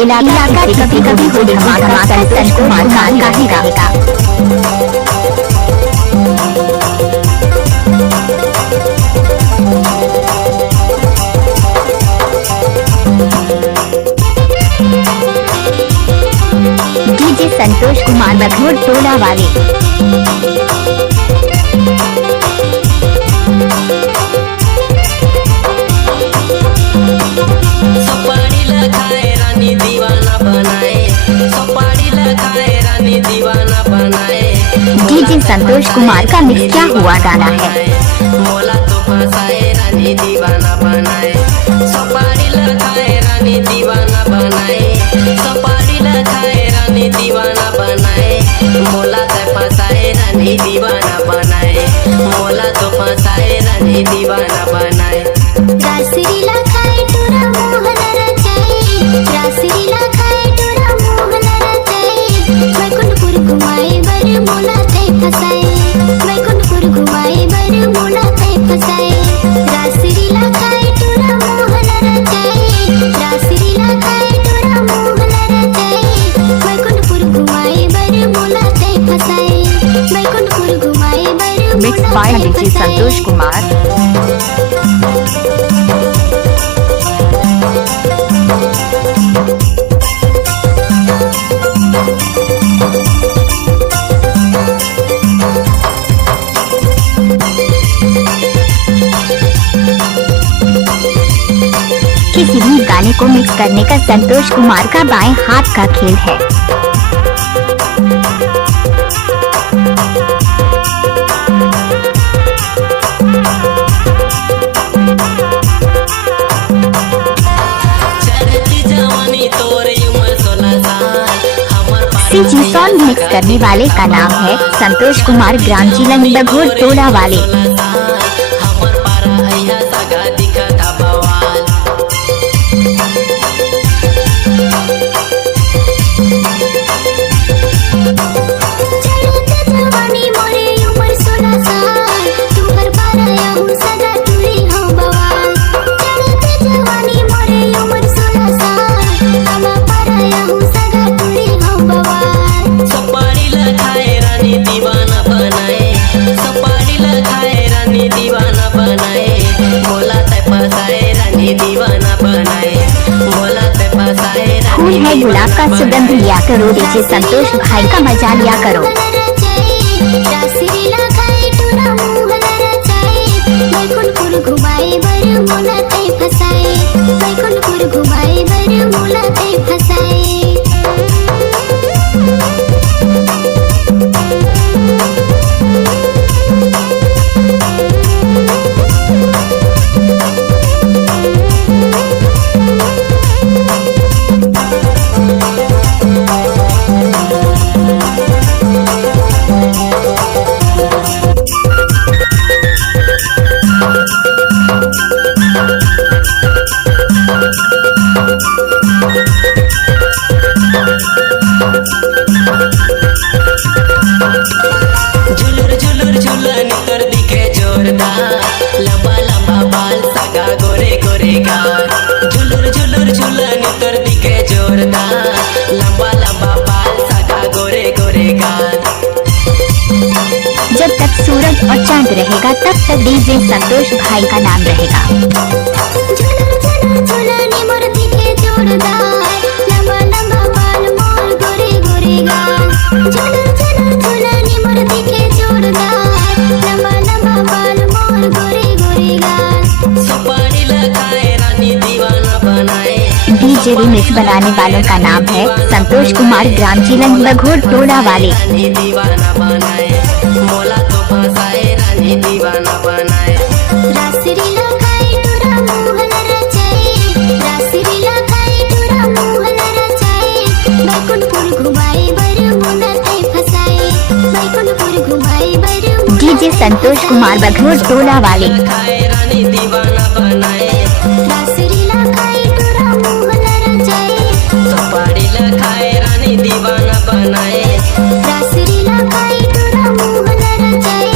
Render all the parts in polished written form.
इलाका कभी कभी हो धमाका संतोष कुमार का ही रहेगा। डीजे संतोष कुमार बघोर टोला वाले। डीजे संतोष कुमार का मिक्स क्या हुआ गाना है। मोला तो फसाए रानी दीवाना बनाए, सुपारी लगाए रानी दीवाना बनाए, सुपारी लगाए रानी दीवाना बनाए, मोला तो फसाए रानी दीवाना बनाए, मोला तो फसाए रानी दीवाना बनाए। रासरीला खाए टोरा मोहन रचाए, रासरीला खाए टोरा मोहन रचाए, वैकुंठपुर घुमाए बर मोला ते फसाए, वैकुंठपुर घुमाए बर मोला ते फसाए। रासरीला खाए टोरा मोहन रचाए, रासरीला खाए टोरा मोहन रचाए, वैकुंठपुर घुमाए बर मोला ते फसाए, वैकुंठपुर घुमाए बर mix by DJ Santosh Kumar. किसी भी गाने को मिक्स करने का संतोष कुमार का बाएं हाथ का खेल है। सीजी सॉन्ग मिक्स करने वाले का नाम है संतोष कुमार, ग्राम जिलन बघोर टोला वाले। फूल है गुलाब का सुगंध लिया करो, डीजे संतोष भाई का मजा लिया करो। रासरीला खाए टोरा मोहन रचाए, वैकुंठपुर घुमाए बर मोला ते फसाए, वैकुंठपुर घुमाए बर मोला ते फसाए। झुलुर झुलुर झुलन कर दिखे जोरदार, लंबा लंबा बाल सगा गोरे गोरे गाल। झुलुर झुलुर झुलन कर दिखे जोरदार, लंबा लंबा बाल सगा गोरे गोरे गाल। जब तक सूरज और चांद रहेगा तब तक डीजे संतोष भाई का नाम रहेगा। झुलुर झुलुर झुलनी मोर दिखे जोरदार, लंबा लंबा बाल मोर गोरे गोरे गाल। झुलुर झुलुर झुलनी मोर दिखे जोरदार, लंबा लंबा बाल मोर गोरे गोरे गाल। सुपारी लगाए रानी दीवाना बनाए। डीजे रिमिक्स बनाने वालों का नाम है संतोष कुमार, ग्राम जिलन बघोर टोला वाले। रानी दीवाना बनाए, मोला तो फसाए रानी दीवाना बनाए। रासरीला खाए टोरा मोहन रचाए, रासरीला खाए टोरा मोहन रचाए, वैकुंठपुर घुमाए बर मोला ते फसाए, वैकुंठपुर घुमाए बर। डीजे संतोष कुमार बघोर टोला वाले। खाए रानी दीवाना बनाए, रासरीला खाए टोरा मोहन रचाए, सुपारी लगाए रानी दीवाना बनाए, रासरीला खाए टोरा मोहन रचाए,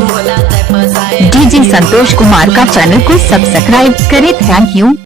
मोला ते फसाए। डीजे संतोष कुमार का चैनल को सब्सक्राइब करें। Thank you.